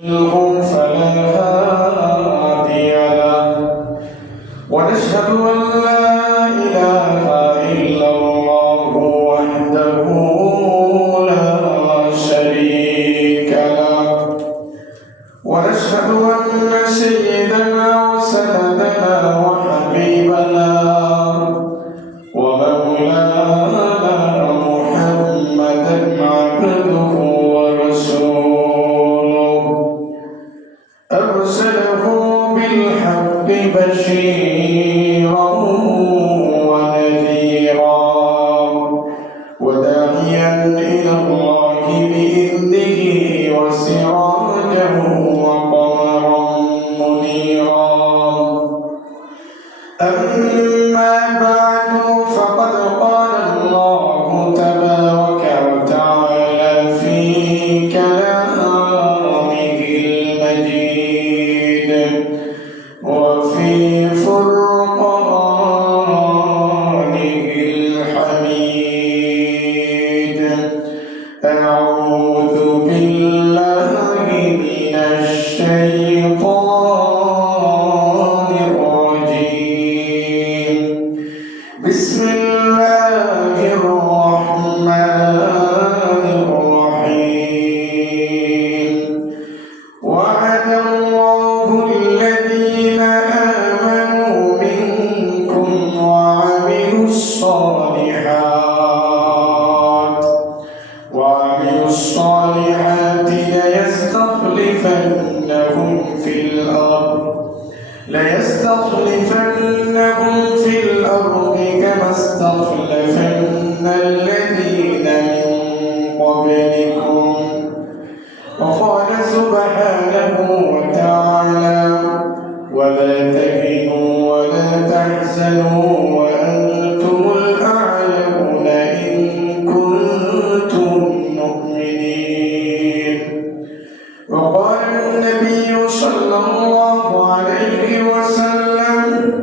فلا هادي له ونشهد أن لا إله إلا الله وحده لا شريك له ونشهد أن سيدنا وسندنا وحبيبنا ومولانا محمدا عبده ورسوله أرسله بالحق بشيرا ونذيرا وداعيا إلى الله بإذنه وسراجا وقمرا منيرا أما بعد فقد قال الله تبارك وتعالى في كلامه المجيد وفي فرقانه الحميد أعوذ بالله من الشيطان الرجيم بسم الله الرحمن الرحيم وعد الله الذين آمنوا منكم وعملوا الصالحات ليستخلفنهم في الأرض كما استخلفن الذين من قبلكم وقال سبحانه وتعالى ولا تهنوا ولا تحزنوا وأنتم الأعلون إن كنتم مؤمنين وقال النبي صلى الله عليه وسلم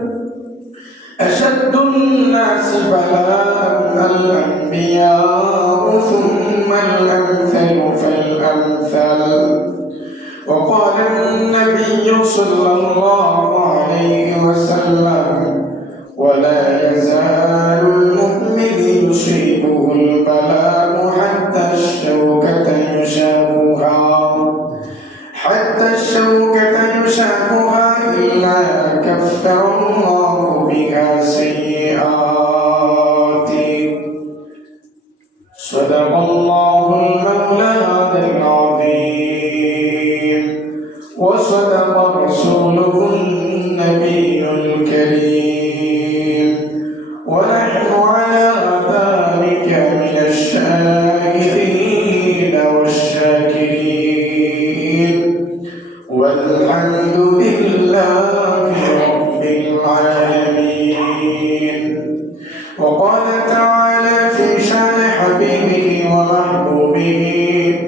أشد الناس بلاء الأنبياء ثم الأمثل فالأمثل وقال النبي صلى الله عليه وسلم ولا يزال المؤمن يصيبه البلاء حتى الشوكة يشاكها إلا كفر الله بها سيئاته صدق الله المولى العظيم وصدق رسوله النبي الكريم ونحن على ذلك من الشاهدين والشاكرين والحمد لله رب العالمين وقال تعالى في شان حبيبه ومحبوبه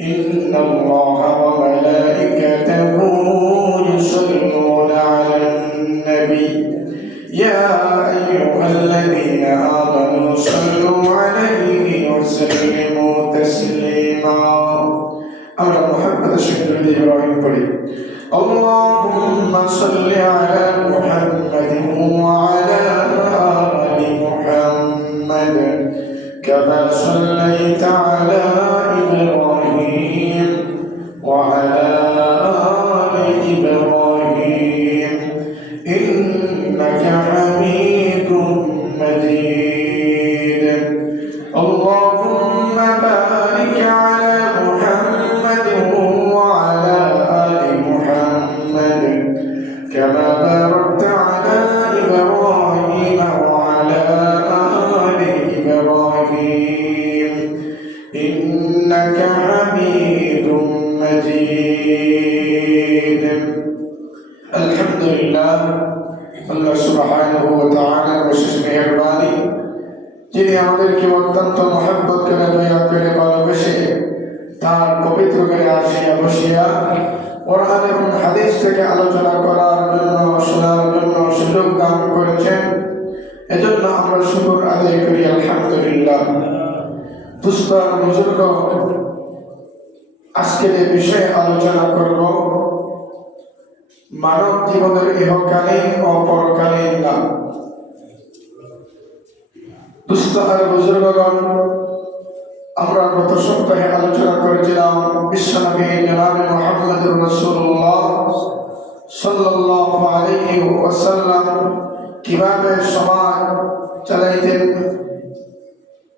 إن الله وملائكته يصلون على النبي يا أيها الذين آمنوا صلوا عليه وسلموا تسليما আমরা মুহাম্মদ শরীফ ইব্রাহিম পড়ি اللهم صل على محمد وعلى آل محمد كما صليت على إبراهيم وعلى آل إبراهيم إنك حميد مجيد اللهم بارك على محمد وعلى آل محمد كما باركت على إبراهيم وعلى آل إبراهيم إنك حميد مجيد الحمد لله الله سبحانه وتعالى বিশেষ মেহেরবানি যিনি আমাদেরকে অত্যন্ত মহব্বত করে দয়া করে ভালোবেসে তার পবিত্র করে আসিয়া বসিয়া কোরআন এবং হাদিস থেকে আলোচনা করার জন্য শোনার জন্য সুযোগ দান করেছেন এজন্য আমরা শুকর আদায় করি আলহামদুলিল্লাহ দুস্থ বুজুর্গ আজকের এই বিষয়ে আলোচনা করব মানব জীবনের ইহকালীন ও পরকালীন লাভ। দুস্থ আর বুজুর্গগণ, আমরা গত সপ্তাহে আলোচনা করেছিলাম বিশ্বনবী জনাবে মুহাম্মদুর রাসূলুল্লাহ সাল্লাল্লাহু আলাইহি ওয়াসাল্লাম কিভাবে সমাজ চালাইতেন।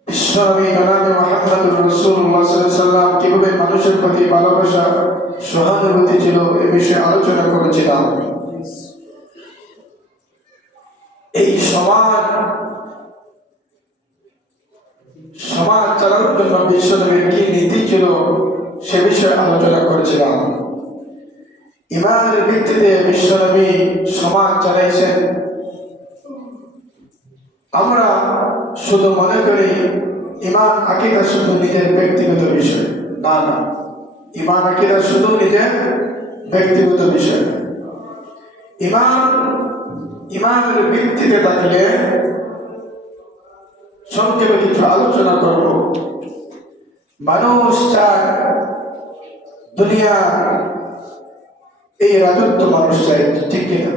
বিশ্বনবী জনাবে মুহাম্মদুর রাসূলুল্লাহ সাল্লাল্লাহু আলাইহি ওয়াসাল্লাম কিভাবে মানুষের প্রতি ভালোবাসা সহানুভূতি ছিল এ বিষয়ে আলোচনা করেছিলাম। এই সমাজ চালানোর জন্য বিশ্বনবীর কি নীতি ছিল সে বিষয়ে আলোচনা করেছিলাম। ইমানের ভিত্তিতে বিশ্বনবী সমাজ চালাইছেন। আমরা শুধু মনে করি ইমান আকীদা শুধু নিজের ব্যক্তিগত বিষয়, না, ইমান আকীদা শুধু নিজের ব্যক্তিগত বিষয়। ইমানের ভিত্তিতে থাকলে সংক্ষেপে কিছু আলোচনা করব। মানুষ চায় দুনিয়া, এই রাজত্ব মানুষ চায়, ঠিক কিনা?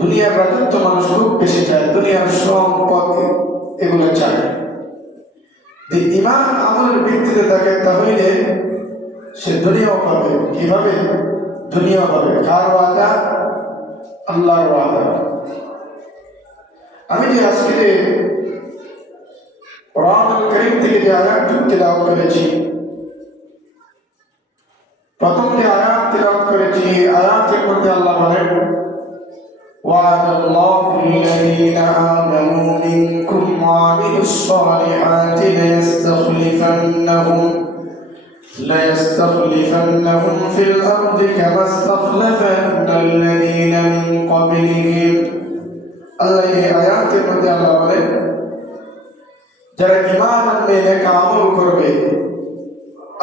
দুনিয়ার রাজত্ব মানুষ খুব বেশি চায়, দুনিয়ার সম্পদ এগুলো চায়। যে ইমান আমলের ভিত্তিতে থাকে তাহলে সে দুনিয়াও পাবে। কিভাবে? দুনিয়াও পাবে। কার ওয়াদা? আল্লাহর ওয়াদা। আমি যে আজকে কোরআনুল কারীম থেকে যে আয়াত তেলাওয়াত করেছি, প্রথম যে আয়াত তেলাওয়াত করেছি, আয়াতের মধ্যে আল্লাহ বলেন ওয়া'দাল্লাহু আল্লাযীনা আমানু মিনকুম ওয়া আমিলুস সালিহাতি লায়াস্তাখলিফান্নাহুম ফিল আরদি কামা ইসতাখলাফাল্লাযীনা মিন ক্বাবলিহিম। আল্লাহ এই আয়াতের মধ্যে আল্লাহ বলেন যারা ঈমান আনবে, নেক আমল করবে,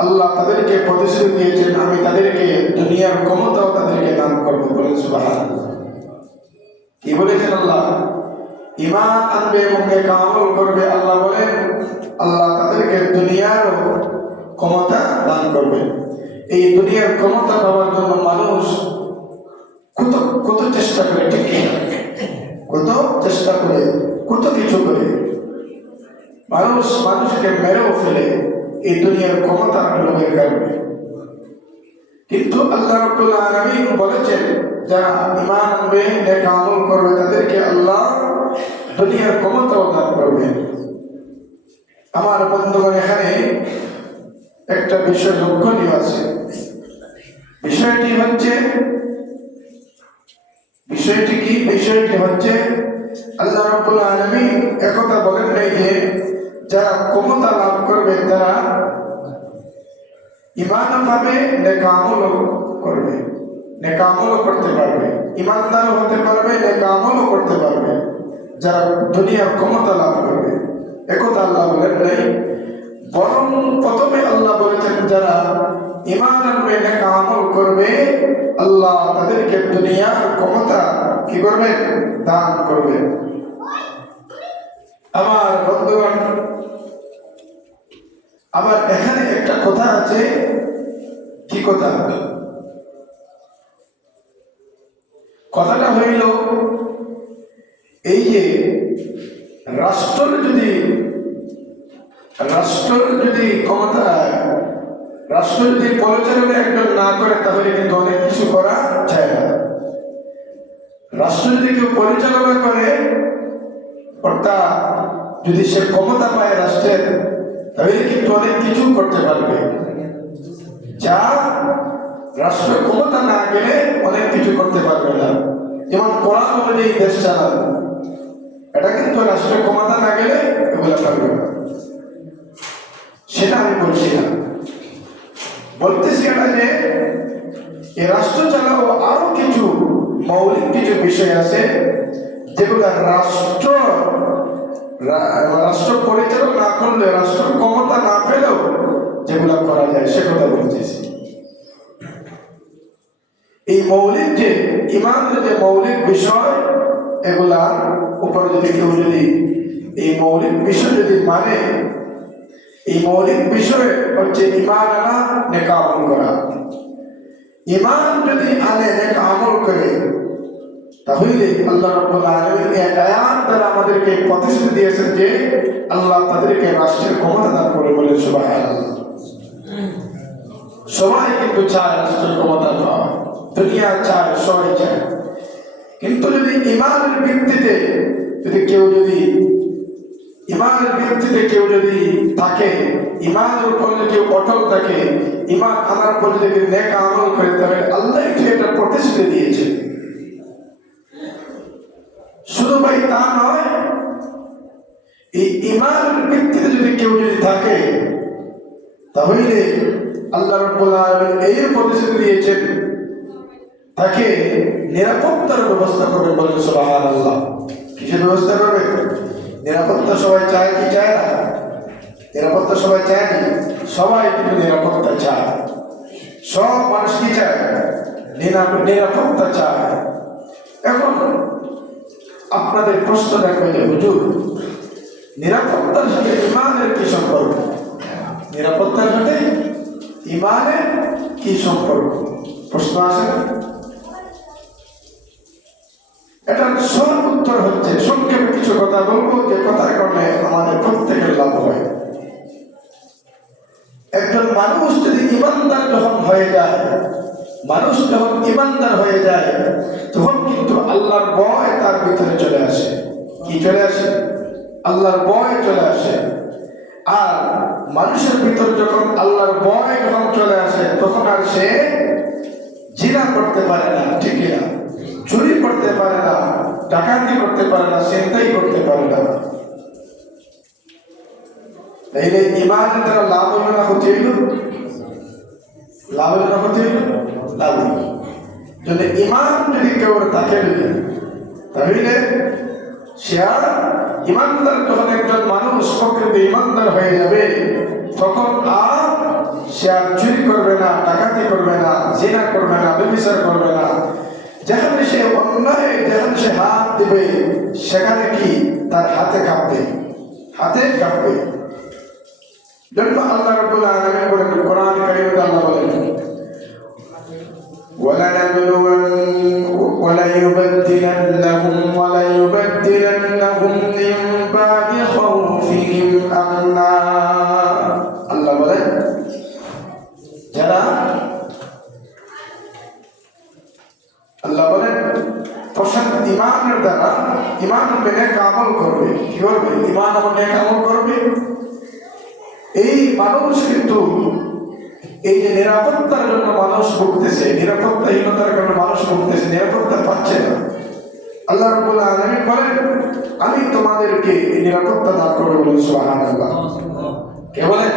আল্লাহ তাদেরকে প্রতিশ্রুতি দিয়েছেন আমি তাদেরকে দুনিয়ার ক্ষমতাও তাদেরকে দান করব। বলেন সুবহানাল্লাহ। কি বলেছেন আল্লাহ? ঈমান আনবে এবং নেক আমল করবে, আল্লাহ বলেন আল্লাহ তাদেরকে দুনিয়ার ক্ষমতা দান করবে। এই দুনিয়ার ক্ষমতা পাওয়ার জন্য মানুষ কত চেষ্টা করে, ঠিক কত চেষ্টা করে, কত কিছু করে, মানুষকে মেরেও ফেলে এই দুনিয়ার ক্ষমতা লোকের কারণে। কিন্তু আল্লাহ রাব্বুল আলামিন বলেছেন যারা ঈমান আনবে, নেক আমল করবে, তাদেরকে আল্লাহ দুনিয়ার ক্ষমতাও দান করবে। আমার বন্ধুগণ, এখানে একটা বিষয় লক্ষণীয় আছে। বিষয়টি কি? বিষয়টি হচ্ছে আল্লাহ রাব্বুল আলামিন একথা বলেন নাই যে যারা ক্ষমতা লাভ করবে তারা ঈমান পাবে, নেক আমলও করবে, নেক আমলও করতে পারবে, ঈমানদারও হতে পারবে, নেক আমলও করতে পারবে যারা দুনিয়ার ক্ষমতা লাভ করবে, একথা আল্লাহ বলেন নাই। বরং প্রথমে আল্লাহ বলেছেন যারা ঈমান আনবে, নেক আমল করবে, আল্লাহ তাদেরকে দুনিয়ার ক্ষমতা কি করবে? দান করবে। আমার বন্ধুগণ, আবার এখানে একটা কথা আছে। কি কথা? কথাটা হইল এই যে রাষ্ট্র যদি ক্ষমতা, রাষ্ট্র যদি পরিচালনা একজন না করে তাহলে কিন্তু অনেক কিছু করা যায় না। রাষ্ট্র যদি কেউ পরিচালনা করে, অর্থাৎ যদি সে ক্ষমতা পায় রাষ্ট্রের, তাহলে কিন্তু অনেক কিছু করতে পারবে, যা রাষ্ট্র ক্ষমতা না গেলে অনেক কিছু করতে পারবে না। যেমন কোরআন অনুযায়ী দেশ চালানো, এটা কিন্তু রাষ্ট্রের ক্ষমতা না গেলে এগুলো পারবে না। সেটা আমি বলছি না, বলতেছি এটা যে এই রাষ্ট্র চালানো আরো কিছু মৌলিক কিছু বিষয় আছে যেগুলো রাষ্ট্র পরিচালনা না করলে, রাষ্ট্র ক্ষমতা না পেলেও যেগুলা করা যায় সে কথা বলতেছি। এই মৌলিক যে ঈমানের যে মৌলিক বিষয়, এগুলার উপরে যদি কেউ যদি এই মৌলিক বিষয় যদি মানে, এই মৌলিক বিষয় হচ্ছে ঈমান আনা, নেক আমল করা। ঈমান যদি আনে নেক আমল করে, তাহলে আল্লাহ রাব্বুল আলামিন এই আয়াত দ্বারা আমাদেরকে প্রতিশ্রুতি দিয়েছেন যে আল্লাহ তাদেরকে রাষ্ট্রের ক্ষমতা দান করে, বলে সুবহানাল্লাহ। সবাই কিন্তু চায় রাষ্ট্রের ক্ষমতা পাওয়া, দুনিয়া চায়, সবাই চায়। কিন্তু যদি ঈমানের ভিত্তিতে কেউ যদি থাকে, ঈমানের উপর যদি কেউ অটল থাকে, ঈমান আনার পর যদি নেক আমল করে, তাহলে আল্লাহ এটা প্রতিশ্রুতি দিয়েছে। শুধু ভাই তা নয়, এই ঈমানের ভিত্তিতে যদি কেউ থাকে, তাহলে আল্লাহ রাব্বুল আলামিন এই প্রতিশ্রুতি দিয়েছেন তাকে নিরাপত্তার ব্যবস্থা করবে, বলে সুবহানাল্লাহ। কিসের ব্যবস্থা করবে? নিরাপত্তা সবাই চায় কি চায় না? নিরাপত্তা সবাই চায় না? সবাই কিন্তু নিরাপত্তা চায়। সব মানুষ কি চায়? নিরাপত্তা চায়। এখন আপনাদের প্রশ্ন দেখবে যে হুজুর, নিরাপত্তার সাথে ঈমানের কি সম্পর্ক? নিরাপত্তার সাথে ঈমানের কি সম্পর্ক? প্রশ্ন আসে। এটার সব উত্তর হচ্ছে, সংক্ষেপে কিছু কথা বলবো, যে কথার কারণে আমাদের প্রত্যেকের লাভ হয়। একজন মানুষ যদি ঈমানদার যখন হয়ে যায়, তখন কিন্তু আল্লাহর ভয় তার ভিতরে চলে আসে। কি চলে আসে? আল্লাহর ভয় চলে আসে। আর মানুষের ভিতর যখন আল্লাহর ভয় যখন চলে আসে, তখন আর সে জিনা করতে পারে না, ঠিক না? চুরি করতে পারে না, ডাকাতি করতে পারে না, ছিনতাই করতে পারে না। তাইলে ঈমানের দ্বারা লাভ হলো না ক্ষতি হইল? লাভ হলো না ক্ষতি হইল? লাভ হইল। যদি ঈমান যদি কেউ থাকে, তাহলে সে আর ঈমানদার, যখন একজন মানুষ প্রকৃত ঈমানদার হয়ে যাবে, তখন আর সে আর চুরি করবে না, ডাকাতি করবে না, জিনা করবে না, ব্যভিচার করবে না। যেখানে সে অন্যায়, যেখানে সে হাত দেবে, সেখানে কি তার হাতে কাঁপবে। জন্য আল্লাহ রাব্বুল আলামিন বলেন, কোরআন কারীমে আল্লাহ বলেন, وَلَيُبَدِّلَنَّهُمْ مِنْ بَعْدِ خَوْفِهِمْ أَمْنًا। আল্লাহ বলেন, যারা প্রশান্ত ঈমানের দ্বারা, ঈমান নেক আমল করবে। কি করবে? ঈমান ও নেক আমল করবে। এই মানুষ কিন্তু এই যে নিরাপত্তার জন্য মানুষ ভুগতেছে, নিরাপত্তাহীনতার কারণে মানুষ ভুগতেছে, নিরাপত্তা পাচ্ছে না। আল্লাহ রাব্বুল আলামিন বলেন, আমি তোমাদেরকে নিরাপত্তা দান করব, বলে সুবহানাল্লাহ। কে বলেন?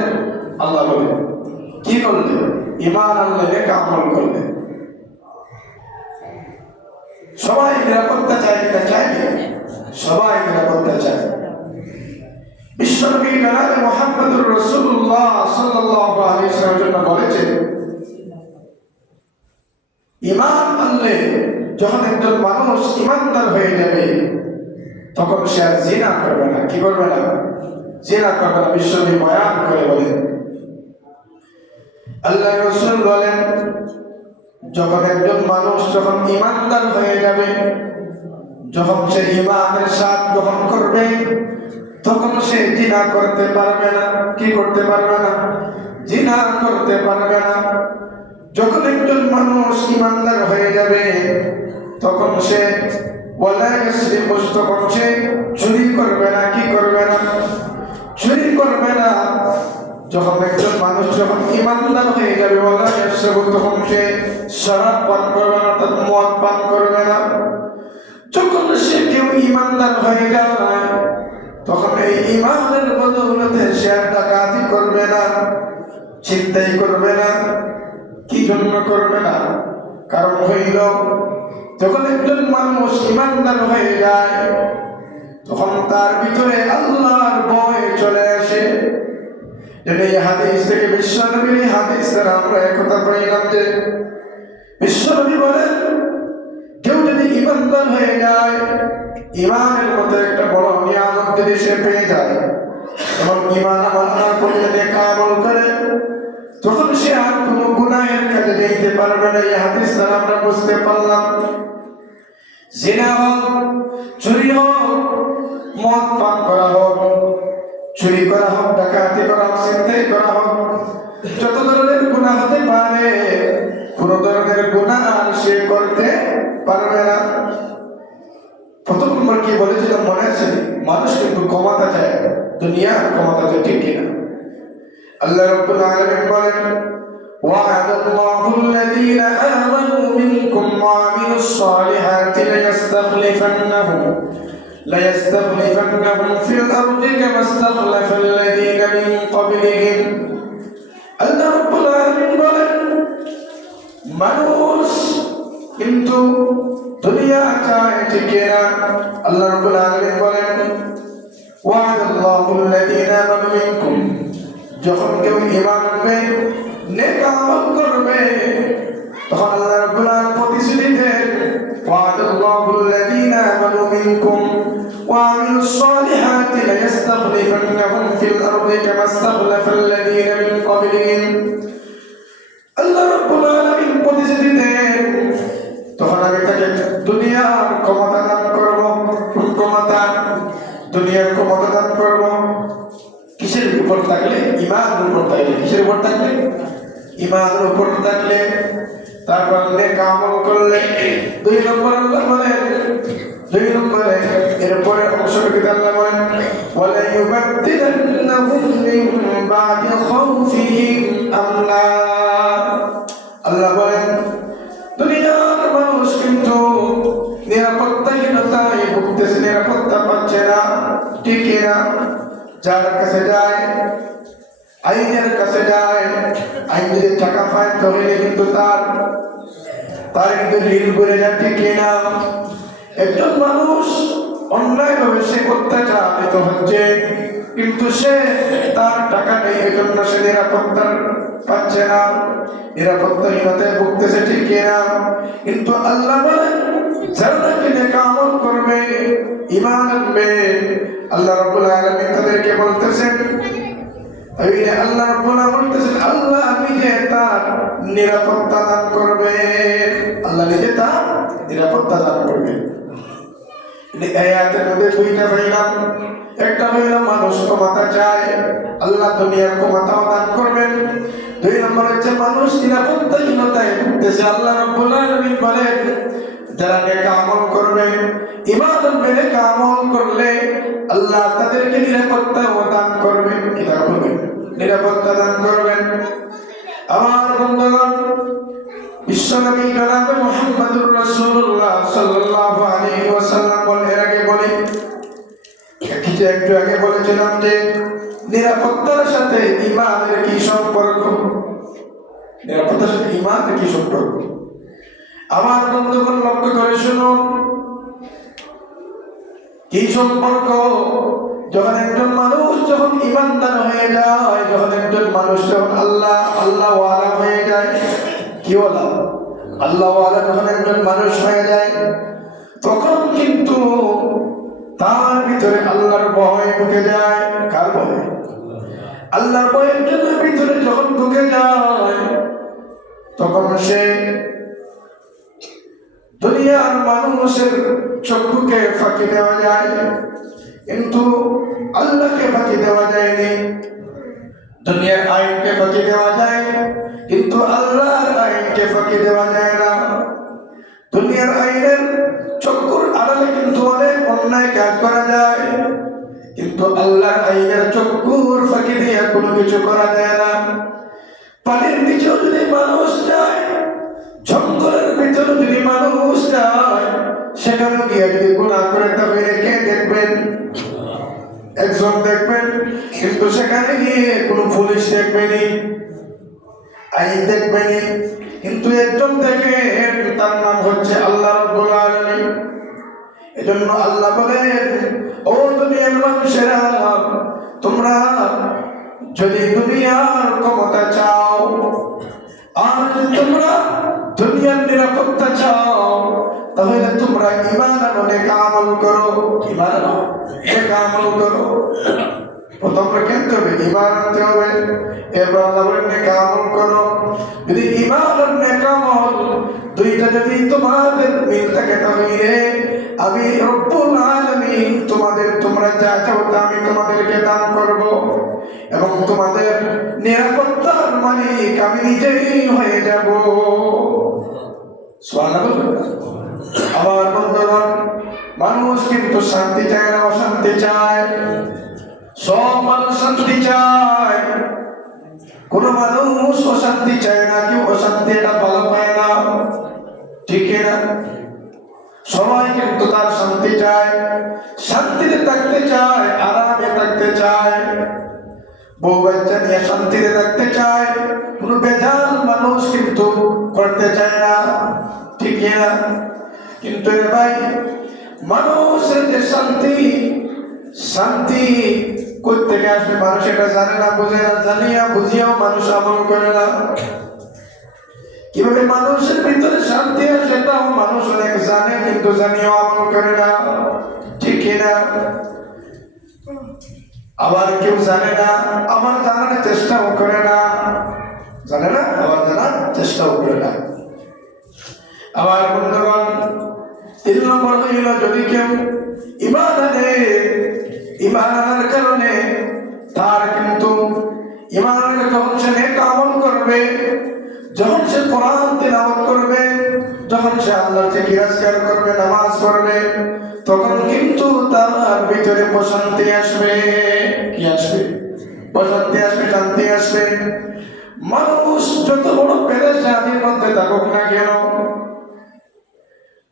আল্লাহ বলেন। কি করলে? ঈমান আনলে, নেক আমল করলে। সবাই নিরাপত্তা চায় কিনা? চায় না? সবাই নিরাপত্তা চায়। বিশ্বনবী জনাবে মুহাম্মদুর রাসূলুল্লাহ সাল্লাল্লাহু আলাইহি ওয়াসাল্লামের জন্য বলেছেন, ঈমান আনলে যখন একজন মানুষ ঈমানদার হয়ে যাবে, তখন সে আর জিনা করবে না। কি করবে না? জিনা করবে না। বিশ্বনবী বয়ান করে বলেন, আল্লাহর রাসূল বলেন, যখন একজন মানুষ যখন ঈমানদার হয়ে যাবে, যখন সে ঈমানের স্বাদ গ্রহণ করবে, তখন সে জিনা করতে পারবে না। কি করতে পারবে না? জিনা করতে পারবে না। যখন একজন মানুষ ঈমানদার হয়ে যাবে, তখন সে তখন সে চুরি করবে না। কি করবে না? চুরি করবে না। যখন একজন মানুষ যখন ঈমানদার হয়ে যাবে, তখন সে শরাব পান করবে না, তার মদ পান করবে না। যখন সে কেউ ঈমানদার হয়ে যায়, তখন এই ঈমানের বদৌলতে সে আর ডাকাতি করবে না, ছিনতাই করবে না। কি জন্য করবে না? কারণ হইল, যখন একজন মানুষ ঈমানদার হয়ে যায়, তখন তার ভিতরে আল্লাহর ভয় চলে আসে। এই হাদিস থেকে, বিশ্বনবীর হাদিস দ্বারা আমরা একথা পাইলাম যে বিশ্বনবী বলেন, কেউ যদি ঈমানদার হয়ে যায়, ঈমানের মতো একটা বড় নিয়ামত যদি সে পেয়ে যায়, এবং ঈমান আমল করে, নেক আমল করে, তখন সে আর কোনো গুনাহের কাজে নিতে পারবে না। এই হাদিস দ্বারা আমরা বুঝতে পারলাম জিনা হোক, চুরি হোক, মদ পান করা হোক, চুরি করা হোক, ডাকাতি করা হোক, ছিনতাই করা হোক, যত ধরনের গুনাহ হতে পারে কোন ধরনের গুনাহ সে করতে পারবে না। প্রথম নম্বর কি বলেছিলাম মনে আছে? মানুষ কিন্তু ক্ষমতা চায়, দুনিয়া ক্ষমতা চায়, ঠিক কিনা? আল্লাহ রাব্বুল আলামিন বলেন وعد الله الذين آمنوا منكم وعملوا الصالحات ليستخلفنهم في الأرض كما استخلف الذين من قبلهم আল্লাহ রাব্বুল আলামিন বলেন মানুষ কিন্তু দুনিয়া চায়, ঠিক কিনা? আল্লাহ রাব্বুল আলামিন বলেন وعد الله الذين آمنوا منكم, যখন কেউ ঈমান আনবে, নেক আমল করবে, তখন আল্লাহ রাব্বুল আলামিন প্রতিশ্রুতি দেন وعد الله الذين آمنوا منكم وعملوا الصالحات ليستخلفنهم في الأرض كما استخلف الذين من قبلهم আল্লাহ রাব্বুল আলামিন প্রতিশ্রুতি দেন তখন আমি তাকে দুনিয়ার ক্ষমতা দান করব। কোন ক্ষমতা? দুনিয়ার ক্ষমতা দান করব কিসের উপর থাকলে? ঈমানের উপর থাকলে। কিসের উপর থাকলে? ঈমানের উপর থাকলে। তারপর নেক আমল করলে। দুই নম্বর আল্লাহ বলেন, দুই নম্বরে এরপরে অংশটুকু আল্লাহ বলেন ওয়ালা ইউবাদদিলান্নাহুম মিন বাদি খাউফিহিম আমনা। আল্লাহ বলেন দুনিয়ার মানুষ কিন্তু নিরাপত্তাহীনতায় ভুগতেছে, নিরাপত্তা পাচ্ছে না, ঠিক না? যার কাছে যায়, আইনের কাছে যায়, আইন যদি টাকা পায় তাহলে কিন্তু তার কিন্তু ঋণ করে যায়, ঠিক না? একজন মানুষ অন্যায়ভাবে সে অত্যাচারিত হচ্ছে, কিন্তু সে তার টাকা নেই, এজন্য সে নিরাপত্তা পাচ্ছে না, নিরাপত্তাহীনতায় ভুগতেছে, ঠিক না? কিন্তু আল্লাহ বলেন যারা নাকি নেক আমল করবে, ঈমান আনবে, আল্লাহ রাব্বুল আলামিন তাদেরকে বলতেছেন, আল্লাহ রাব্বুল আলামিন বলতেছেন আল্লাহ নিজে তার নিরাপত্তা দান করবে। আল্লাহ নিজে তার নিরাপত্তা দান করবে। এই আয়াতের মধ্যে দুইটা পাইলাম। একটা হইলো মানুষ ক্ষমতা চায়, আল্লাহ দুনিয়ার ক্ষমতাও দান করবেন। দুই নম্বর হচ্ছে মানুষ নিরাপত্তাহীনতায় ভুগতেছে, আল্লাহ রাব্বুল আলামিন বলেন যারা নেক আমল করবে, ঈমান আনবে, নেক আমল করলে আল্লাহ তাদেরকে নিরাপত্তা দান করবেন। এটা করবেন, নিরাপত্তা দান করবেন। আমার বন্ধুগণ, বিশ্বনবী জনাবে মুহাম্মদুর রাসূলুল্লাহ সাল্লাল্লাহু আলাইহি ওয়াসাল্লাম এর আগে বলি, একটু আগে বলেছিলাম যে নিরাপত্তার সাথে ঈমানের কি সম্পর্ক? নিরাপত্তার সাথে ঈমানের কি সম্পর্ক? আমার বন্ধুগণ লক্ষ্য করে শুনুন, কি সম্পর্ক? যখন একজন মানুষ যখন ঈমানদার হয়ে যায়, যখন একজন মানুষ যখন আল্লাহ ওয়ালা হয়ে যায়, কি ওয়ালা? আল্লাহ ওয়ালা যখন একজন মানুষ হয়ে যায়, তখন কিন্তু তার ভিতরে আল্লাহর ভয় ঢুকে যায়। কার ভয়? আল্লাহর ভয়ের জন্য ভিতরে যখন ঢুকে যায়, তখন সে দুনিয়ার মানুষের চক্ষুকে ফাঁকি দেওয়া যায়, কিন্তু আল্লাহকে ফাঁকি দেওয়া যায়নি। দুনিয়ার আইনকে ফাঁকি দেওয়া যায়, কিন্তু আল্লাহর আইনকে ফাঁকি দেওয়া যায় না। দুনিয়ার আইনের চক্ষুর আড়ালে কিন্তু অনেক অন্যায় কাজ করা যায়, কিন্তু আল্লাহর আইনের চক্ষুর ফাঁকি দিয়ে কোনো কিছু করা যায় না। পানির নিচেও যদি মানুষ যায়, জঙ্গলের ভিতরে যদি মানুষ যায়, সেখানে গিয়ে যদি গুনাহ করে তবে কে দেখবেন? একজন দেখবেন, কিন্তু সেখানে গিয়ে কোনো পুলিশ দেখবেনি, আইন দেখবেনি, কিন্তু একজন দেখে, তার নাম হচ্ছে আল্লাহ রাব্বুল আলামিন। এজন্য আল্লাহ বলেন ও দুনিয়ার মানুষেরা, তোমরা যদি দুনিয়ার ক্ষমতা চাও আর যদি তোমরা দুনিয়ার নিরাপত্তা চাও, তাহলে তোমরা ঈমান আনো, নেক আমল করো। ঈমান আনো, নেক আমল করো। প্রথমে কিনতে হবে, ঈমান আনতে হবে। এরপর আল্লাহ বলেন নেক আমল করো। যদি ঈমান আর নেক আমল দুইটা যদি তোমাদের মিল থাকে তাহলে আমি রব্বুল আলামিন তোমরা যা চাও তা আমি তোমাদেরকে দান করব এবং তোমাদের নিরাপত্তার মালিক আমি নিজেই হয়ে যাব। সুবহানাল্লাহ। আমার বন্ধুগণ, মানুষ কিন্তু শান্তি চায় না, অশান্তি চায়। সব মানুষ শান্তি চায়, কোন মানুষ অশান্তি চায় না। কেউ অশান্তি এটা ভালো পায় না, ঠিক না? সবাই কিন্তু তার শান্তি চায়, শান্তিতে থাকতে চায়, আরামে থাকতে চায়, বউ বাচ্চা নিয়ে শান্তিতে থাকতে চায়। কোন বেজাল মানুষ কিন্তু করতে চায় না, ঠিক না? কিন্তু ভাই, মানুষের যে শান্তি করতে আসবে, মানুষ এটা জানে না, বোঝে না। জানিয়া বুঝিয়াও মানুষ আমল করে না। কিভাবে মানুষের ভিতরে শান্তি আসে তাও মানুষ অনেক জানে, কিন্তু জানিয়াও আমল করে না, ঠিক না? আবার কেউ জানে না, আবার জানার চেষ্টাও করে না। জানে না, আবার জানার চেষ্টাও করে না। আবার বন্ধুগণ, 3 নম্বর হইল, যদি কেউ ঈমান আনে, ঈমান আনার কারণে তার কিন্তু ঈমানের যখন সে নেক আমল করবে, যখন সে কোরআন তিলাওয়াত করবে, যখন সে আল্লাহর জিকির আজকার করবে, নামাজ পড়বে, তখন কিন্তু তার ভিতরে প্রশান্তি আসবে। কি আসবে? প্রশান্তি আসবে, শান্তি আসবে। মানুষ যত বড় পেরেশানির মধ্যে থাকুক না কেন,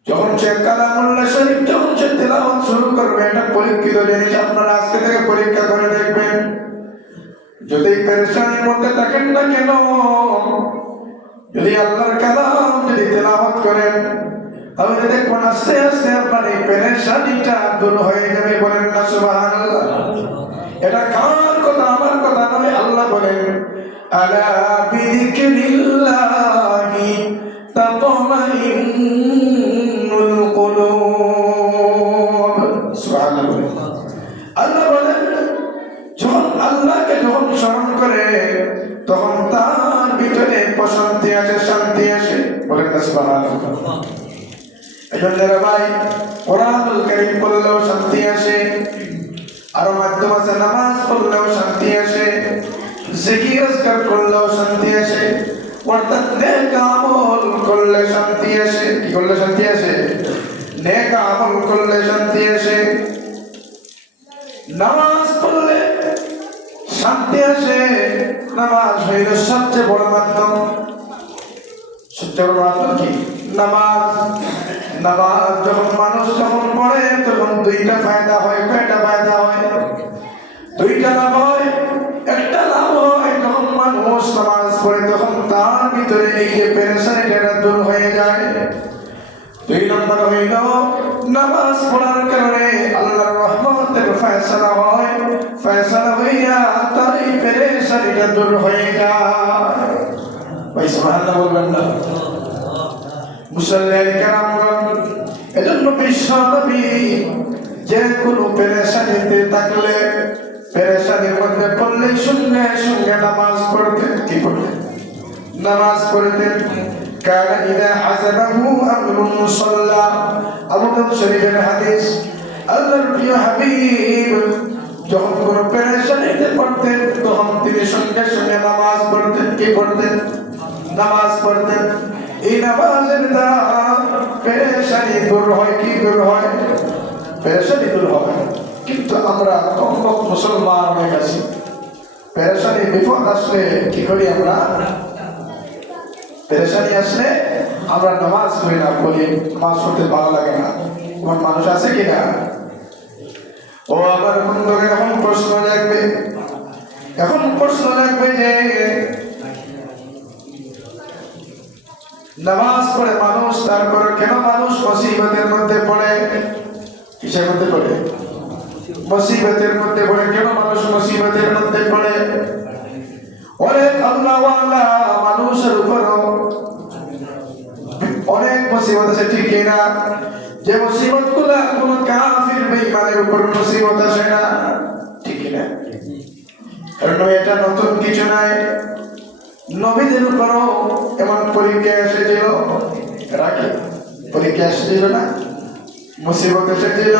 যখন সে কালামুল্লাহ শরীফ যখন সে তেলাওয়াত শুরু করবে, এটা পরীক্ষিত জিনিস। আপনারা আজকে থেকে পরীক্ষা করে দেখবেন, যদি পেরেশানির মধ্যে থাকেন না কেন, যদি আল্লাহর কালাম যদি তেলাওয়াত করেন, তাহলে দেখবেন আস্তে আস্তে আপনার এই পেরেশানিটা দূর হয়ে যাবে। বলেন না সুবহানাল্লাহ। এটা কার কথা? আমার কথা নয়। আল্লাহ বলেন, আলা বিযিকরিল্লাহি তাতমাইন্নুল কুলুব। সুবহানাল্লাহ। আল্লাহ বলেন, যখন আল্লাহকে যখন স্মরণ করে, তখন তার ভিতরে প্রশান্তি আসে, শান্তি আসে। বলেন না সুবহানাল্লাহ। এজন্য ভাই, কোরআনুল কারীম পড়লেও শান্তি আসে, আর মাধ্যম আছে নামাজ পড়লেও শান্তি আসে, জিকির আজকার করলেও শান্তি আসে, অর্থাৎ নেক আমল করলে শান্তি আসে। কি করলে শান্তি আসে? নেক আমল করলে শান্তি আসে। নামাজ পড়লে শান্তি আসে। নামাজ হইল সবচেয়ে বড় মাধ্যম। সবচেয়ে বড় মাধ্যম কি? নামাজ। নামাজ যখন মানুষ যখন পড়ে, তখন 2টা ফায়দা হয়। কয়টা ফায়দা হয়? 2টা লাভ হয়। একটা লাভ হয়, যখন মানুষ নামাজ পড়ে তখন তার ভিতরে এই যে পেরেশানিটা দূর হয়ে যায়। 2 নম্বর হইল, নামাজ পড়ার কারণে আল্লাহর রহমতের ফয়সালা হয়। ফয়সালা হইয়া তার এই পেরেশানিটা দূর হয়ে যায়। ভাই সুবহানাল্লাহ বলবেন না? মুসল্লিয়ান কেরামগণ, এজন্য বিশ্ব নবী যে কোনো পেরেশানিতে থাকলে, পেরেশানির মধ্যে পড়লে সঙ্গে সঙ্গে নামাজ পড়তেন। কি পড়তেন? নামাজ পড়তেন। কানা ইযা হাযাবাহু আমরুন সাল্লা। আবু দাউদ শরীফের হাদিস। আল্লাহর প্রিয় হাবিব যখন কোনো পেরেশানিতে পড়তেন, তখন তিনি সঙ্গে সঙ্গে নামাজ পড়তেন। কি পড়তেন? নামাজ পড়তেন। এই নামাজের দ্বারা পেরেশানি দূর হয়। কি দূর হয়? পেরেশানি দূর হয়। কিন্তু আমরা কম মুসলমান হয়ে গেছি। পেরেশানি বিপদ আসলে কি করি আমরা? পেরেশানি আসলে আমরা নামাজ পড়ি না, বলি নামাজ পড়তে ভালো লাগে না। এমন মানুষ আছে কিনা? ও আমার বন্ধুকে এখন প্রশ্ন লাগবে, যে নামাজ পড়ে মানুষ, তারপরে কেন মানুষ মুসিবতের মধ্যে পড়ে? কিসের মধ্যে পড়ে? মুসিবতের মধ্যে পড়ে। কেন মানুষ মুসিবতের মধ্যে পড়ে? অনেক আল্লাহওয়ালা মানুষের উপরও অনেক মুসিবত আছে, ঠিক না? যে মুসিবত গুলা কোন কাফির বেঈমানের উপর মুসিবত আসে না, ঠিক না? কারণ এটা নতুন কিছু নাই। নবীদের উপরও এমন পরীক্ষা এসেছিল, রাখি পরীক্ষা এসেছিল না, মুসিবত এসেছিল।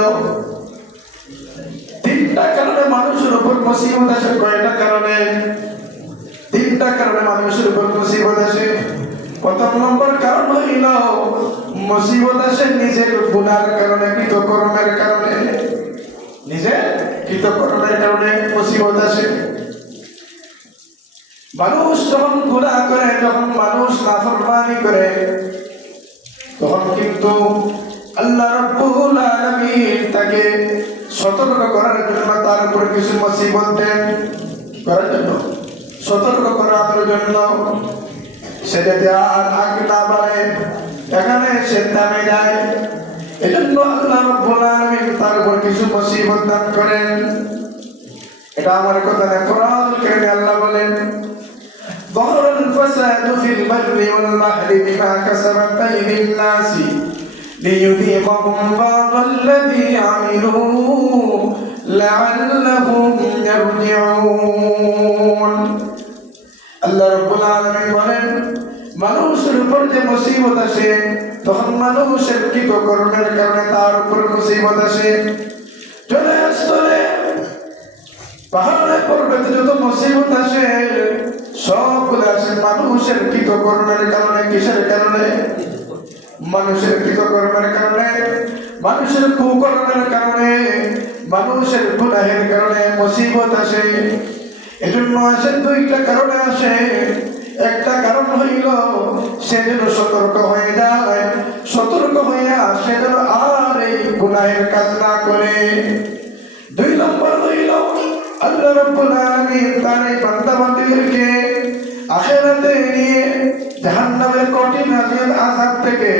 তিনটা কারণে মানুষের উপর মুসিবত আসে। কয়টা কারণে? তিনটা কারণে মানুষের উপর মুসিবত আসে। প্রথম নম্বর কারণ হইল মুসিবত আসে নিজের গুনার কারণে, কৃতকর্মের কারণে। নিজের কৃতকর্মের কারণে মুসিবত আসে। মানুষ যখন গুনাহ করে, যখন মানুষ নাফরমানি করে, তখন কিন্তু আল্লাহ রাব্বুল আলামিন তাকে সতর্ক করার জন্য তার উপর কিছু মুসিবত দেন, করার জন্য, সতর্ক করার জন্য। সেটাতে আর আগ না বাড়ে, এখানে সে থামে যায়। এজন্য আল্লাহ রাব্বুল আলামিন তার উপর কিছু মুসিবত দান করেন। এটা আমার কথা না, কোরআন কারীমে আল্লাহ বলেন, ظهر الفساد في البر والبحر بما كسبت أيدي الناس ليذيقهم بعض الذي عملوا لعلهم يرجعون। আল্লাহ রাব্বুল আলামিন বলেন, মানুষের উপর যে মুসিবত আসে, তখন মানুষের কৃতকর্মের কারণে তার উপর মুসিবত আসে। জলে পাহাড়ে পর্বতে যত মুসিবত আসে, সবগুলো আসে মানুষের কৃতকর্মের কারণে। কিসের কারণে? মানুষের কৃতকর্মের কারণে, মানুষের কুকর্মের কারণে, মানুষের গুনাহের কারণে মুসিবত আসে। এজন্য আসে দুইটা কারণে আসে। একটা কারণ হইল সে যেন সতর্ক হয়ে যায়, সতর্ক হয়ে সে যেন আর এই গুনাহের কাজ না করে। দুই নম্বর হইল আল্লাহ রাব্বুল আলামিন তার এই বান্দা-বান্দীদেরকে আখিরাতে নিয়ে জাহান্নামের কঠিন আযাব থেকে,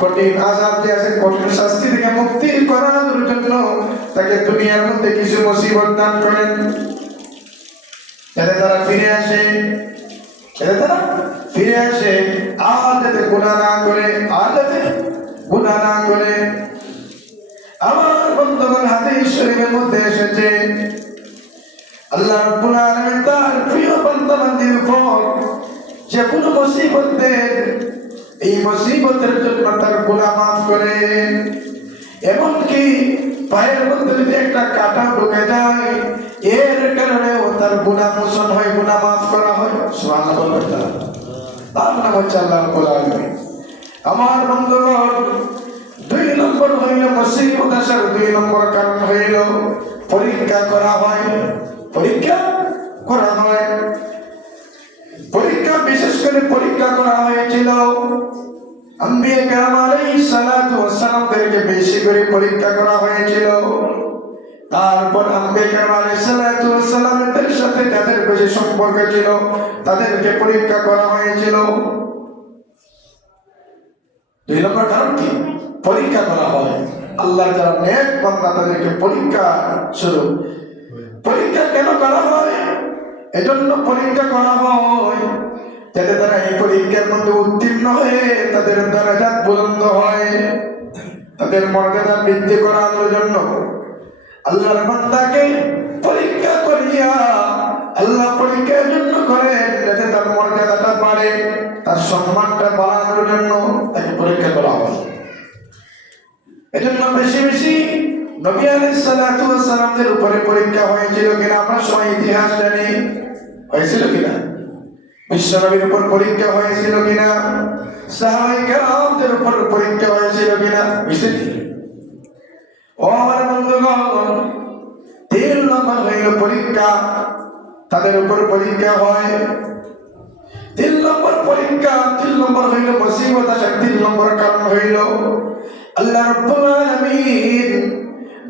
কঠিন আযাব যে আছে, কঠিন শাস্তি থেকে মুক্তি করার জন্য তাকে দুনিয়ার মধ্যে কিছু মুসিবত দান করেন, যাতে তারা ফিরে আসে, যাতে তারা ফিরে আসে, আর যাতে গুনাহ না করে, আর যাতে গুনাহ না করে। আমার বন্ধুগণ, হাদিস শরীফের মধ্যে এসেছে আল্লাহ রাব্বুল আলামিন তার প্রিয় বান্দা-বান্দীর উপর যে কোনো মুসিবত দেন, এই মুসিবতের জন্য তার গুনাহ মাফ করেন। এমনকি পায়ের মধ্যে যদি একটা কাঁটা ঢুকে যায়, এর কারণেও তার গুনাহ মোচন হয়, গুনাহ মাফ করা হয়। সুবহানাল্লাহ। তার নাম হচ্ছে আল্লাহ রাব্বুল আলামিন। আমার বন্ধুগণ, দুই নম্বর হইল মুসিবত আসার দুই নম্বর কারণ হইল পরীক্ষা করা হয়। পরীক্ষা করা হয়। পরীক্ষা, বিশেষ করে পরীক্ষা করা হয়েছিল আম্বিয়া কেরাম আলাইহিস সালাতু ওয়াস সালামদেরকে বেশি করে পরীক্ষা করা হয়েছিল। তারপর আম্বিয়া কেরাম আলাইহিস সালাতু ওয়াস সালামদের সাথে যাদের বেশি সম্পর্ক ছিল তাদেরকে পরীক্ষা করা হয়েছিল। দুই নম্বর কারণ কি? পরীক্ষা করা হয়। আল্লাহর যারা নেক বান্দা তাদেরকে পরীক্ষা শুরু। পরীক্ষা কেন করা হয়? এজন্য পরীক্ষা করা হয় যাতে তারা এই পরীক্ষার মধ্যে উত্তীর্ণ হয়ে তাদের দরজা বুলন্দ হয়, তাদের মর্যাদা বৃদ্ধি করার জন্য আল্লাহর বান্দাকে পরীক্ষা করিয়া আল্লাহ পরীক্ষার জন্য করেন, যাতে তার মর্যাদাটা বাড়ে, তার সম্মানটা বাড়ানোর জন্য তাকে পরীক্ষা করা হয়। এজন্য বেশি বেশি নবী আলাইহিস সালাতু ওয়াস সালামদের উপরে পরীক্ষা হয়েছিল কিনা আমরা সবাই ইতিহাস জানি। হয়েছিল কিনা? বিশ্ব নবীর উপর পরীক্ষা হয়েছিল কিনা? সাহাবায়ে কেরামদের উপর পরীক্ষা হয়েছিল কিনা? বুঝছেন? ও আমার বন্ধুগণ, তিন নম্বর হইল পরীক্ষা, তাদের উপর পরীক্ষা হয়। তিন নম্বর পরীক্ষা, তিন নম্বর হইল মুসিবত আসার তিন নম্বর কারণ হইল আল্লাহ রাব্বুল আলামিন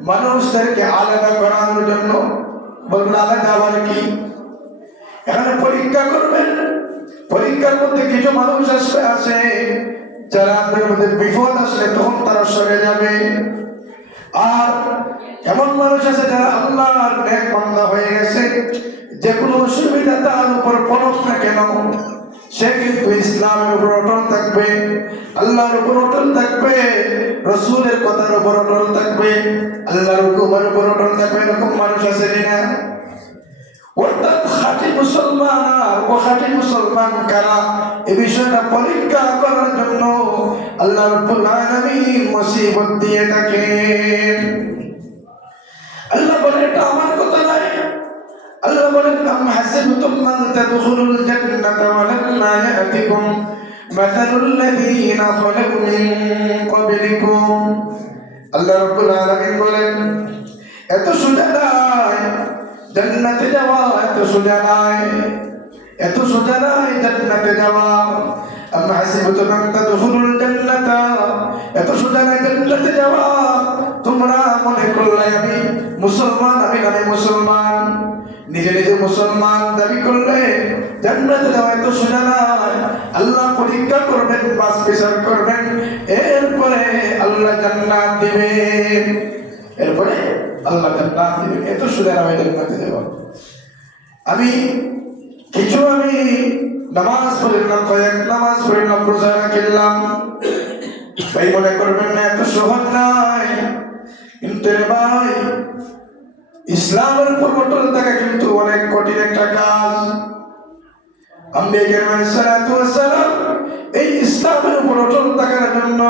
মানুষদেরকে আলাদা করানোর জন্য। বলবেন আলাদা আবার কি? এখানে পরীক্ষা করবেন, পরীক্ষার মধ্যে কিছু মানুষ আসে যারা তাদের মধ্যে বিপদ আসলে তখন তারা সরে যাবে। আর এমন মানুষ আছে যারা আল্লাহর নেক বান্দা হয়ে গেছে, যে কোনো অসুবিধা তার উপর পড়ুক না কেন সে কিন্তু ইসলামের উপর অটল থাকবে, আল্লাহর উপর অটল থাকবে, রাসূলের কথার উপর অটল থাকবে, আল্লাহর হুকুমের উপর অটল থাকবে। এরকম মানুষ আছে কিনা? অর্থাৎ খাঁটি মুসলমান আর খাঁটি মুসলমান কারা এই বিষয়টা পরীক্ষা করার জন্য আল্লাহ রাব্বুল আলামিন মুসিবত দিয়ে থাকেন। আল্লাহ বলেন এটা আমার কথা নয়। আল্লাহ বলেন আম হাসিবতুম মান তাদখুলুল জান্নাতা ওয়া লাম্মা ইয়াতিকুম মাসালুল লাযীনা খালু মিন ক্বাবলিকুম। আল্লাহ রাব্বুল আলামিন বলেন এত সোজা নয় জান্নাতে যাওয়া, এত সোজা নয়, এত সোজা নয় জান্নাতে যাওয়া। আম হাসিবতুম মান তাদখুলুল জান্নাতা, এত সোজা নয় জান্নাতে যাওয়া। তোমরা মনে করলে আমি মুসলমান, আমি নামে মুসলমান, নিজে নিজে মুসলমান দাবি করলে জান্নাতে যাওয়া এত সোজা নয়। আল্লাহ পরীক্ষা করবেন, পাঁচ বিচার করবেন, এরপরে আল্লাহ জান্নাত দিবেন, এরপরে আল্লাহ জান্নাত দিবেন। এত সোজা নয় জান্নাতে যাওয়া। আমি নামাজ পড়লাম, কয়েক নামাজ পড়লাম, রোজা রাখলাম, ভাই মনে করবেন না এত সহজ নয়। কিন্তু ভাই ইসলামের উপর অটল থাকা কিন্তু অনেক কঠিন একটা কাজ। আম্বিয়া কেরাম আলাইহিস সালাতু ওয়াস সালাম এই ইসলামের উপর অটল থাকার জন্য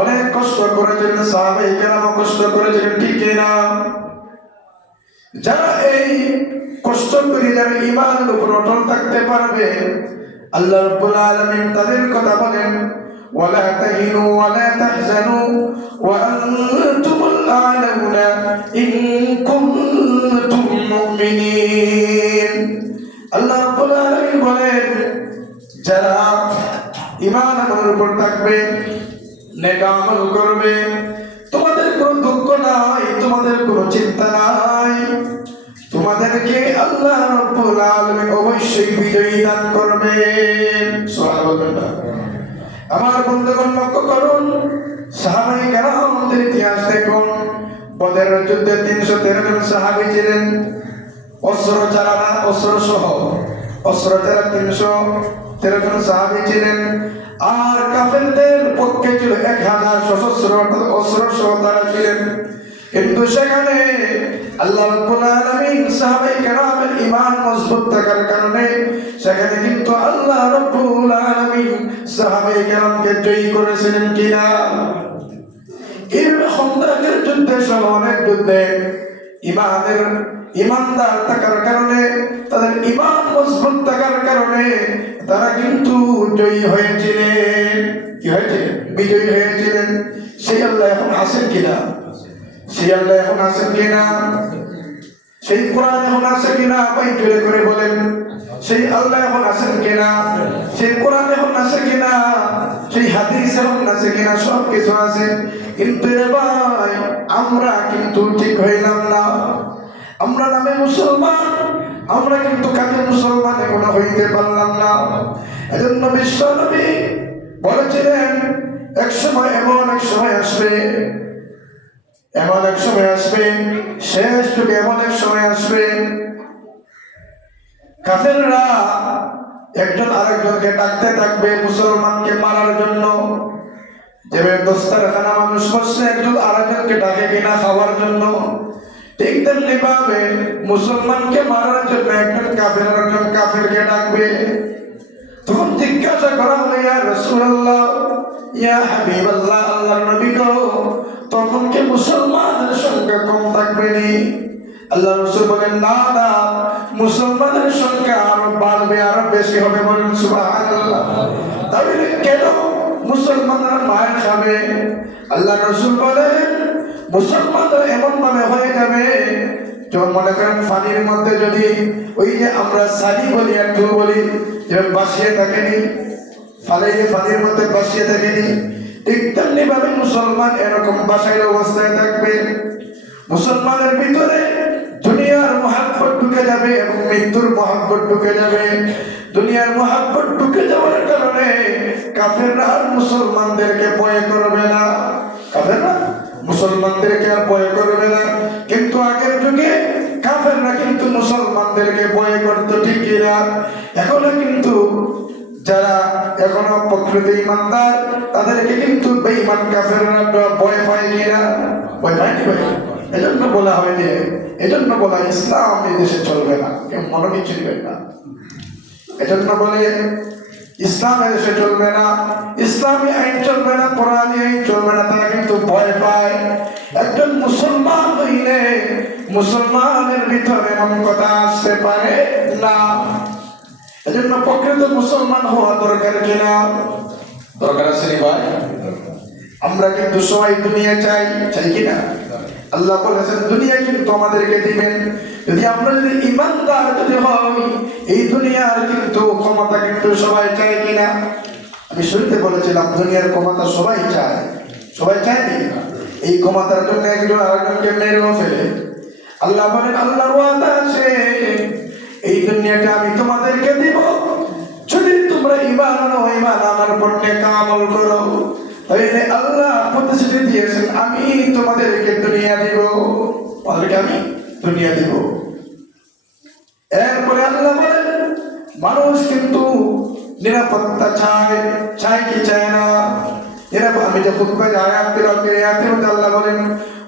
অনেক কষ্ট করেছেন, সাহাবায়ে কেরাম কষ্ট করেছেন, ঠিক না? যারা এই কষ্ট করে যারা ঈমানের উপর অটল থাকতে পারবে, আল্লাহ রাব্বুল আলামিন তাদের কথা বলেন ওয়ালা তাহিনু ওয়ালা তাহজানু ওয়া আনতুমুল আ'লাউনা ইন কুনতুম মুমিনিন। আল্লাহ রাব্বুল আলামিন বলেন যারা ঈমান আমলের উপর থাকবে, নেক আমল করবে, তোমাদের কোনো দুঃখ নাই, তোমাদের কোনো চিন্তা নাই, তোমাদেরকে আল্লাহ রাব্বুল আলামিন অবশ্যই বিজয়ী দান করবেন। সুবহানাল্লাহ। আমার বন্ধুগণ লক্ষ্য করুন, সাহাবায়ে কেরামদের ইতিহাস দেখুন। বদরের যুদ্ধে 313 জন সাহাবী ছিলেন, অস্ত্র চালানা, অস্ত্র সহ অস্ত্র চালা 313 জন সাহাবী ছিলেন। আর কাফেরদের পক্ষে ছিল 1000 সশস্ত্র অস্ত্র সহ তারা ছিলেন। কিন্তু সেখানে আল্লাহ রাব্বুল আলামিন সাহাবায়ে কেরামের ঈমান মজবুত থাকার কারণে সেখানে কিন্তু আল্লাহ রাব্বুল আলামিন সাহাবায়ে কেরামকে জয়ী করেছিলেন কিনা? খন্দকের যুদ্ধে সহ অনেক যুদ্ধে ঈমানদার থাকার কারণে, তাদের ঈমান মজবুত থাকার কারণে তারা কিন্তু জয়ী হয়েছিলেন। কি হয়েছিলেন? বিজয়ী হয়েছিলেন। সেই আল্লাহ এখন আছেন কিনা? সেই আল্লাহ এখন আছেন কিনা? সেই কোরআন এখন আছে কিনা? ভাই জোরে করে বলেন, সেই আল্লাহ এখন আছেন কিনা? সেই কোরআন এখন আছে কিনা? সেই হাদিস এখন আছে কিনা? সব কিছু আছে, কিন্তু রে ভাই আমরা কিন্তু ঠিক হইলাম না। আমরা নামে মুসলমান, আমরা কিন্তু কাজে মুসলমান এখনো হইতে পারলাম না। এজন্য বিশ্ব নবী বলেছিলেন এক সময় এমন এক সময় আসবে, এমন এক সময় আসবে, শেষ যুগে এমন এক সময় আসবে, কাফেররা একজন আরেকজনকে ডাকতে থাকবে মুসলমানকে মারার জন্য। যেভাবে দস্তারখানা মানুষ বসে একজন আরেকজনকে ডাকে কিনা খাওয়ার জন্য, ঠিক তেমনি ভাবে মুসলমানকে মারার জন্য একজন কাফের আরেকজন কাফেরকে ডাকবে। তখন জিজ্ঞাসা করা হবে ইয়া রাসূলুল্লাহ, ইয়া হাবিবাল্লাহ, আল্লাহর নবী গো, তখন কি মুসলমানের সংখ্যা কম থাকবে নি? আল্লাহ রাসূল বলেন না না, মুসলমানের সংখ্যা আরো বাড়বে, আরো বেশি হবে। বলেন সুবহানাল্লাহ। তাহলে কেন মুসলমানরা মার খাবে? আল্লাহ রাসূল বলেন মুসলমানরা এমন ভাবে হয়ে যাবে, যেমন মনে করেন পানির মধ্যে যদি ওই যে আমরা সালি বলি আর ঢোল বলি, যেমন বাসিয়ে থাকেনি, ফালাইলে পানির মধ্যে বাসিয়ে থাকেনি, ঠিক তেমনি ভাবে মুসলমান এরকম বাসাইল অবস্থায় থাকবে। মুসলমানের ভিতরে দুনিয়ার মহাব্বত ঢুকে যাবে এবং মৃত্যুর মহাব্বত ঢুকে যাবে। দুনিয়ার মহাব্বত ঢুকে যাওয়ার কারণে কাফেররা আর মুসলমানদেরকে ভয় করবে না, কাফেররা মুসলমানদেরকে আর ভয় করবে না। কিন্তু আগের যুগে কাফেররা কিন্তু মুসলমানদেরকে ভয় করত, ঠিক না? এখনো কিন্তু যারা এখনো প্রকৃত ইমানদার তাদেরকে কিন্তু বেঈমান কাফেররা ভয় পায় কিনা? ভয় পায় কি? ভাই এজন্য বলা হয় যে, এজন্য বলা ইসলাম এই দেশে চলবে না, কেউ মনে কিছু নেবেন না। এজন্য বলে ইসলাম এদেশে চলবে না, ইসলামী আইন চলবে না, কোরআনী আইন চলবে না। তারা কিন্তু ভয় পায় একজন মুসলমান হইলে মুসলমানের ভিতরে এমন কথা আসতে পারে না। এজন্য প্রকৃত মুসলমান হওয়া দরকার কিনা? দরকার আছে রে ভাই। আমরা কিন্তু সবাই দুনিয়া চাই, চাই কিনা? আল্লাহ বলেছেন দুনিয়া কিন্তু আমাদেরকে দিবেন যদি আমরা যদি ইমানদার যদি হই। এই দুনিয়ার কিন্তু ক্ষমতা কিন্তু সবাই চায় কিনা? আমি শুরুতে বলেছিলাম দুনিয়ার ক্ষমতা সবাই চায়, সবাই চায়নি। এই ক্ষমতার জন্য একজন আরেকজনকে মেরেও ফেলে। আল্লাহ বলেন আল্লাহর ওয়াদা আছে এই দুনিয়াটা আমি তোমাদেরকে দিব যদি তোমরা ঈমান আনো, ঈমান আনার পর নেক আমল করো। তাইলে আল্লাহ প্রতিশ্রুতি দিয়েছেন আমি তোমাদেরকে দুনিয়া দিব, তোমাদেরকে আমি দুনিয়া দিব। এরপরে আল্লাহ বলেন মানুষ কিন্তু নিরাপত্তা চায়, চায় কি চায় না? আমি যে খুতবায় আয়াত তেলাওয়াত করি, আয়াতের মধ্যে আল্লাহ বলেন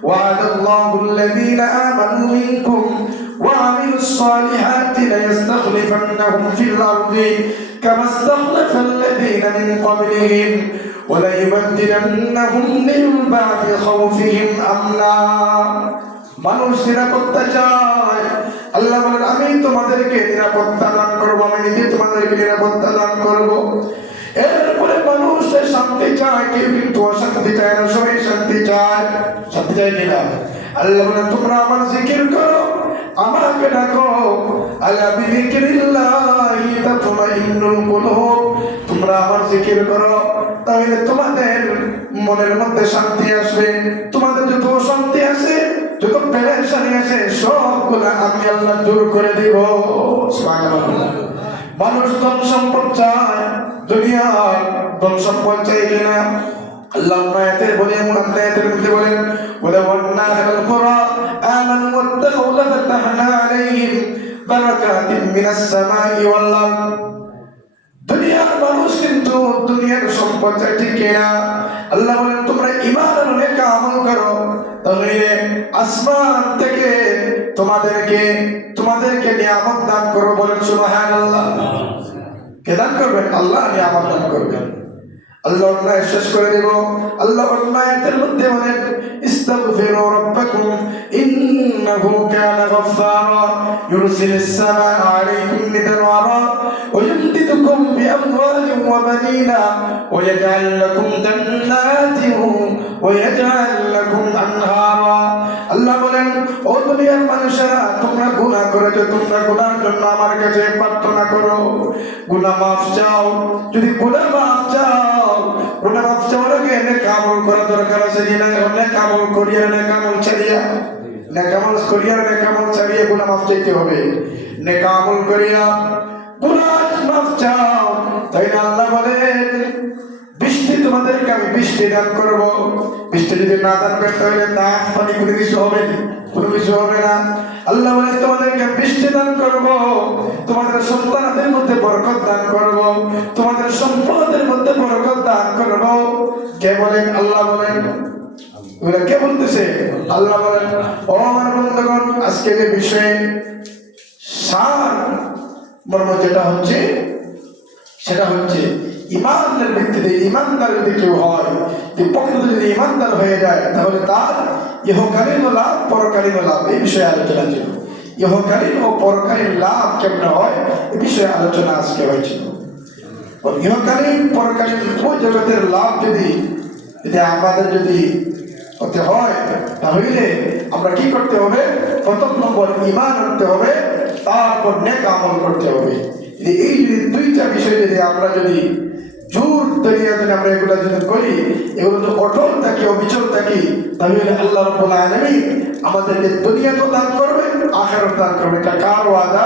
ওয়া'দাল্লাহুল্লাযীনা আমানু মিনকুম ওয়া আমিলুস সালিহাতি লায়াস্তাখলিফান্নাহুম ফিল আরদি কামা ইসতাখলাফাল্লাযীনা মিন ক্বাবলিহিম ওয়া লায়ুবাদদিলান্নাহুম মিন বা'দি খাউফিহিম আমনা। মানুষ নিরাপত্তা চায়। আল্লাহ বলেন আমি তোমাদেরকে নিরাপত্তা দান করবো, আমি নিজে তোমাদেরকে নিরাপত্তা দান করবো। এরপরে মানুষ শান্তি চায়, কেউ কিন্তু অশান্তি চায় না, সবাই শান্তি চায়। শান্তি চায় কিনা? আল্লাহ বলেন তোমরা আমার জিকির করো, আমাকে ডাকো। আলা বিযিকরিল্লাহি তাতমাইন্নুল কুলুব। তোমরা আমার জিকির করো তাহলে তোমাদের মনের মধ্যে শান্তি আসবে। তোমাদের যত অশান্তি আছে, যত পেরেশানি আছে, সবগুলা আমি আল্লাহ দূর করে দিব। সুবহানাল্লাহ। মানুষ ধন সম্পদ চায়, দুনিয়ার ধন সম্পদ চাই কিনা? আল্লাহ আয়াতের বলেন, আয়াতের মধ্যে বলেন ওয়ালাউ আন্না আহলাল কুরা আমানু ওয়াত্তাকাউ লাফাতাহনা আলাইহিম বারাকাতিন মিনাস সামাই ওয়াল আরদ। দুনিয়ার মানুষ কিন্তু দুনিয়ার সম্পদ চাই, ঠিক কিনা? আল্লাহ বলেন তোমরা ঈমান আর নেক আমল করো তাহলে আসমান থেকে তোমাদেরকে নিয়ামত দান করব। বলেন সুবহানাল্লাহ। কে দান করবেন? আল্লাহ নিয়ামত দান করবেন। আল্লাহ অন্যায় শেষ করে দেব। আল্লাহ অন্যায়ের মধ্যে বলেন ইস্তাগফিরু রাব্বাকুম ইন্নাহু কানা গাফফারা ইউরসিলিস সামাআ আলাইকুম মিদরারা ওয়া ইমদিদুকুম বিআমওয়ালিন ওয়া বানিনা ওয়া ইয়াজআল লাকুম জান্নাতিন ওয়া ইয়াজআল লাকুম আনহারা। আল্লাহ বলেন ও দুনিয়ার মানুষেরা তোমরা গুনাহ করেছো, তোমরা গুনাহের জন্য আমার কাছে প্রার্থনা করো, গুনাহ মাফ চাও। যদি গুনাহ মাফ চাও, গুনাহ মাফ চাওয়ার আগে নেক আমল করা দরকার আছে কিনা? নেক আমল করিয়া নেক আমল ছাড়িয়া, নেক আমল করিয়া নেক আমল ছাড়িয়া গুনাহ মাফ চাইতে হবে। নেক আমল করিয়া গুনাহ মাফ চাও। তাই না আল্লাহ বলেন বৃষ্টি তোমাদেরকে আমি বৃষ্টি দান করব। বৃষ্টি যদি না দান করতে হলে তা পানি কোনো কিছু হবে না, কোনো কিছু হবে না। আল্লাহ বলে তোমাদেরকে বৃষ্টি দান করব, তোমাদের সন্তানদের মধ্যে বরকত দান করব, তোমাদের সম্পদের মধ্যে বরকত দান করব। কে বলেন? আল্লাহ বলেন। ওরা কে বলতেছে? আল্লাহ বলেন। ও আমার বন্ধুগণ, আজকে যে বিষয়ে সার মর্ম যেটা হচ্ছে সেটা হচ্ছে ইমানের ভিত্তিতে ইমানদার যদি কেউ হয়, প্রকৃত যদি ইমানদার হয়ে যায় তাহলে তার ইহকালীন লাভ পরকালীন লাভ, এই বিষয়ে আলোচনা ছিল। ইহকালীন ও পরকালীন লাভ কেমন হয় এই বিষয়ে আলোচনা আজকে হয়েছিল। ইহকালীন পরকালীন ওই জগতের লাভ যদি আমাদের যদি হতে হয় তাহলে আমরা কি করতে হবে? প্রথম নম্বর ঈমান আনতে হবে, তারপর নেক আমল করতে হবে। এই যদি দুইটা বিষয় যদি আমরা যদি জোর ধরিয়া যদি আমরা এগুলো যদি করি, এগুলো যদি অটল থাকি, অবিচল থাকি, তাহলে আল্লাহ রাব্বুল আলামিন আমাদেরকে দুনিয়াতেও দান করবে, আখিরাত দান করবে। এটা কার ওয়াদা?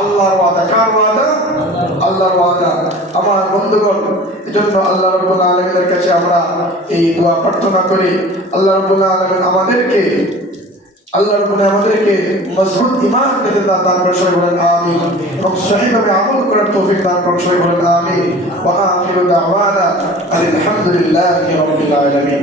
আল্লাহর ওয়াদা। কার ওয়াদা? আল্লাহর ওয়াদা। আমার বন্ধুগণ, এজন্য আল্লাহ রাব্বুল আলামিনের কাছে আমরা এই দোয়া প্রার্থনা করি, আল্লাহ রাব্বুল আলামিন আমাদেরকে মজবুত ঈমান পেতে দান করে। সবাই বলেন আমিন। এবং সহিভাবে আমল করার তৌফিক দান করে। সবাই বলেন আমিন। ওয়া আখিরু দাওয়ানা আলহামদুলিল্লাহি রাব্বিল আলামিন।